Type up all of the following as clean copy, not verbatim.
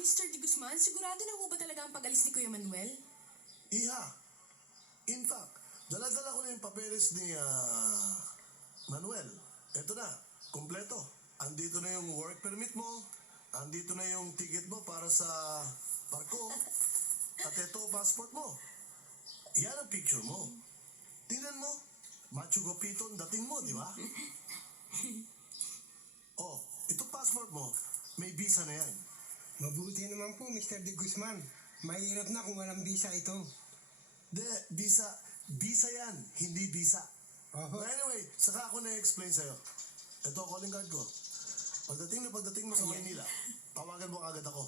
Mr. De Guzman, sigurado na ho ba talaga ang pag-alis ni Kuya Manuel? Iha, in fact, dala-dala ko na yung papeles ni Manuel. Eto na, kompleto. Andito na yung work permit mo, andito na yung ticket mo para sa barko, at eto passport mo. Yan ang picture mo. Tingnan mo, Machu Gopito ang dating mo, di ba? Oh, ito passport mo, may visa na yan. Mabuti naman po, Mr. De Guzman. Mahirap na kung walang visa ito. Visa yan, hindi visa. Oho. But anyway, saka ako na-explain sa'yo. Ito, calling card ko. Pagdating mo sa Maynila, tawagan mo agad ako.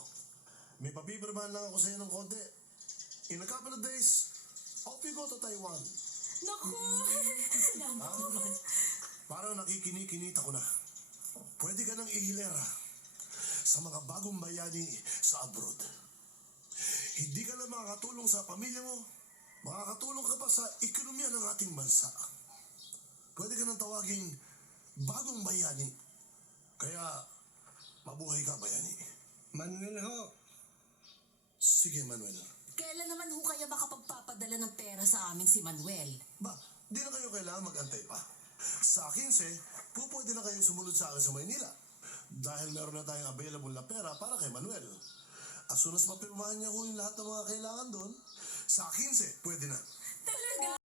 May papipirmahan lang ako sa'yo ng konti. In a couple of days, off you go to Taiwan. Naku! Naku! Parang nakikini-kinita ko na. Pwede ka nang ihilera sa mga bagong bayani sa abroad. Hindi ka lang makakatulong sa pamilya mo, makakatulong ka pa sa ekonomiya ng ating bansa. Pwede ka nang tawaging bagong bayani. Kaya, mabuhay ka, bayani. Manuel ho. Sige, Manuel. Kailan naman ho kaya makapagpapadala ng pera sa amin si Manuel? Ba, di na kayo kailangan mag-antay pa. Sa 15, pwede na kayo sumunod sa akin sa Maynila. Dahil meron na tayong available na pera para kay Manuel. As soon as mapirmahan niya ho yung lahat ng mga kailangan doon, sa 15, pwede na.